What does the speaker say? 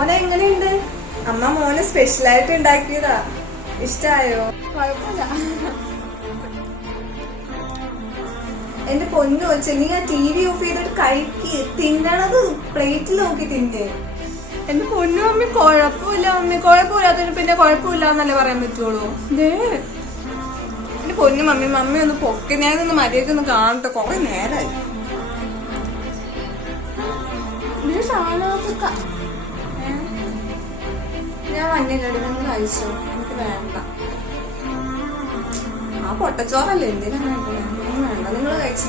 മോനെ എങ്ങനെയുണ്ട്? അമ്മ മോനെ സ്പെഷ്യലായിട്ട് ഉണ്ടാക്കിയതാ. ഇഷ്ടായോ? കുഴപ്പമില്ല. എന്റെ പൊന്നു വെച്ച് നീ ആ TV ഓഫ് ചെയ്തിട്ട് കഴിക്ക്. തിന്നണത് പ്ലേറ്റിൽ നോക്കി തിന്നേ. എന്റെ പൊന്നു മമ്മി കുഴപ്പമില്ല. മമ്മി കുഴപ്പമില്ലാത്തതിന് പിന്നെ കുഴപ്പമില്ല എന്നല്ലേ പറയാൻ പറ്റുള്ളൂ. എന്റെ പൊന്നു മമ്മി, മമ്മി ഒന്ന് പൊക്കെ. ഞാനൊന്ന് മര്യാദക്കൊന്ന് കാണട്ടെ. കൊറേ നേരായി. ഞാൻ വന്നില്ലടി, നിങ്ങൾ കഴിച്ചോ? എനിക്ക് വേണ്ട. ആ പൊട്ടച്ചോറല്ലേ, എന്തിനാ വേണ്ട? നിങ്ങൾ കഴിച്ചു.